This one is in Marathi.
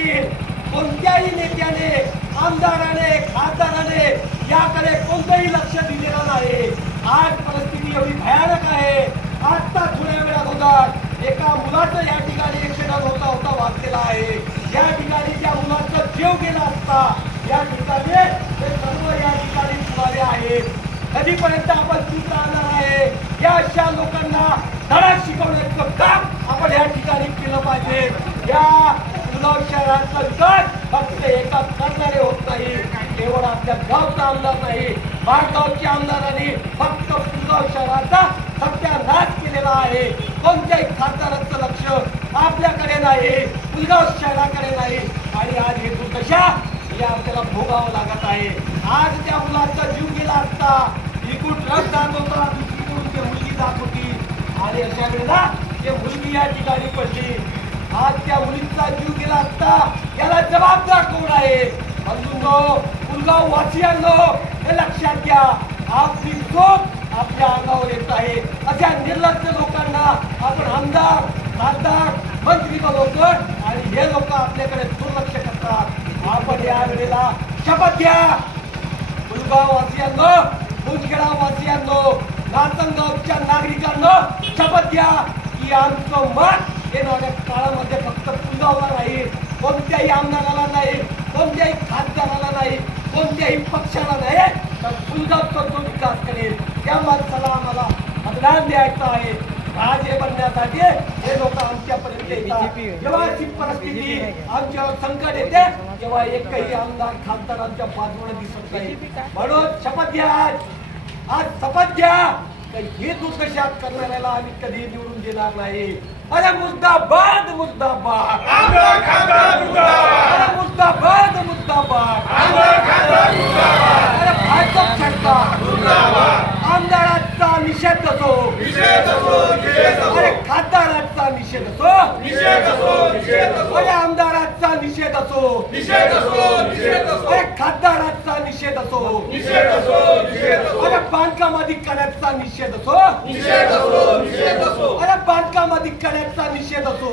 पाटील कोणत्याही नेत्याने आमदाराने खासदाराने याकडे कोणतंही लक्ष दिलेलं नाही। आज परिस्थिती एवढी भयानक आहे। आता थोड्या वेळाअगोदर एका मुलाचं या ठिकाणी ऍक्सिडेंट होता वाचलेला आहे। या ठिकाणी त्या मुलाचा जीव गेला असता या ठिकाणी हे सर्व या ठिकाणी पुरावे आहेत। कधीपर्यंत आपण चूक राहणार आहे? या अशा लोकांना धडा शिकवण्याचं काम आपण या ठिकाणी केलं पाहिजे। या पुलाव शहराचा विकास फक्त एका करणारे होत नाही, केवळ आपल्या गावचा आमदार नाही, बाळगावच्या आमदारांनी फक्त पुलाव शहराचा सत्यानाश केलेला आहे। कोणत्याही खासदाराचं लक्ष आपल्याकडे नाही, पुलगाव शहराकडे नाही आणि आज हे दुर्दशा हे आपल्याला भोगावं लागत आहे। आज त्या मुलाचा जीव गेला असता, इकडून ट्रक जात होता, दुसरीकडून ते मुलगी जात होती आणि अशा वेळेला ते मुलगी या ठिकाणी पडली। आज त्या मुलीचा जीव गेला असता याला जबाबदार कोण आहे? बंधूंनो, पुलगाव वासियांनो, हे लक्षात घ्या, आपली चूक आपल्या अंगावर येत आहे। अशा निर्लज्ज लोकांना आपण आमदार खासदार मंत्री बनवतो आणि हे लोक आपल्याकडे दुर्लक्ष करतात। आपण या वेळेला शपथ घ्या, पुलगाव वासियांनो, मुदखेडा वासियांनो, नाचनगावच्या नागरिकांनो, शपथ घ्या की आमचं मत येणाऱ्या काळामध्ये फक्त पुलगावला नाही, कोणत्याही आमदाराला नाही, कोणत्याही खासदाराला नाही, कोणत्याही पक्षाला नाही, तर पुलगावचा जो विकास करेल त्या माणसाला आम्हाला मतदान द्यायचं आहे। राजे बनण्यासाठी हे लोक आमच्यापर्यंत येतात। जेव्हा अशी परिस्थिती आमच्यावर संकट येते तेव्हा एकही आमदार खासदारांच्या बाजूने दिसत नाही। म्हणून शपथ घ्या, आज शपथ घ्या हे दुर्दशा करणाऱ्याला आम्ही कधी निवडून देणार नाही। अरे मुर्दाबाद मुर्दाबाद, अरे मुर्दाबाद मुर्दाबाद, अरे भाजप सरकार आमदाराचा निषेध असो, अरे खासदाराचा निषेध असो, अरे आमदाराचा निषेध असो, अरे खासदाराचा निषेध असो, अरे बांधकाम अधिकाऱ्याचा निषेध असो, अरे बांधकाम अधिकाऱ्याचा निषेध असो,